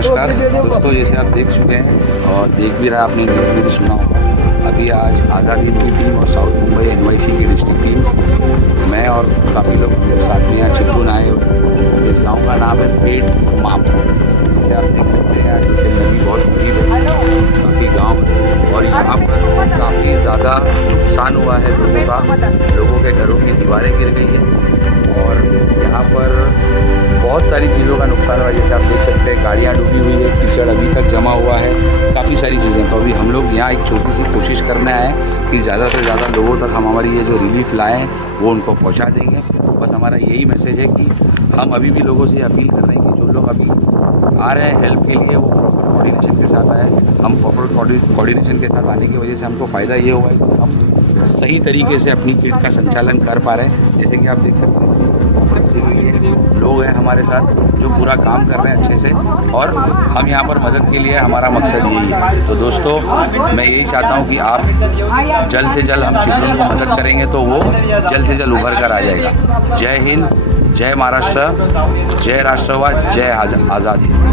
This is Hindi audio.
नमस्कार दोस्तों, जैसे आप देख चुके हैं और देख भी रहा आपने न्यूज़ में भी सुना होगा, अभी आज आज़ाद हिंद की टीम और साउथ मुंबई NYC की डिस्ट्रिक्ट टीम, मैं और काफ़ी लोग साथ में यहाँ चिपलून आए हुए। इस गाँव का नाम है पेट माम। जैसे आप देख सकते हैं आज इससे नदी बहुत करीब है, काफ़ी गाँव है और यहाँ पर काफ़ी ज़्यादा नुकसान हुआ है लोगों के घरों की दीवारें गिर गई है और यहाँ पर बहुत सारी चीज़ों का नुकसान हुआ है। जैसे आप देख सकते हैं गाड़ियाँ डूबी हुई है, कीचड़ अभी तक जमा हुआ है, काफ़ी सारी चीज़ें। तो अभी हम लोग यहाँ एक छोटी सी कोशिश करने आए कि ज़्यादा से ज़्यादा लोगों तक हम हमारी ये जो रिलीफ लाए हैं वो उनको पहुँचा देंगे। बस हमारा यही मैसेज है कि हम अभी भी लोगों से अपील कर रहे हैं कि जो लोग अभी आ रहे हैं हेल्प के लिए वो कोऑर्डिनेशन के साथ आए। हम प्रॉपर कोऑर्डिनेशन के साथ आने की वजह से हमको फ़ायदा ये हुआ है कि हम सही तरीके से अपनी किट का संचालन कर पा रहे हैं। जैसे कि आप देख सकते हैं लोग हैं हमारे साथ जो पूरा काम कर रहे हैं अच्छे से, और हम यहाँ पर मदद के लिए हमारा मकसद यही है। तो दोस्तों, मैं यही चाहता हूँ कि आप जल्द से जल्द हम चिपलून को मदद करेंगे तो वो जल्द से जल्द उभर कर आ जाएगा। जय हिंद, जय महाराष्ट्र, जय राष्ट्रवाद, जय आज़ादी।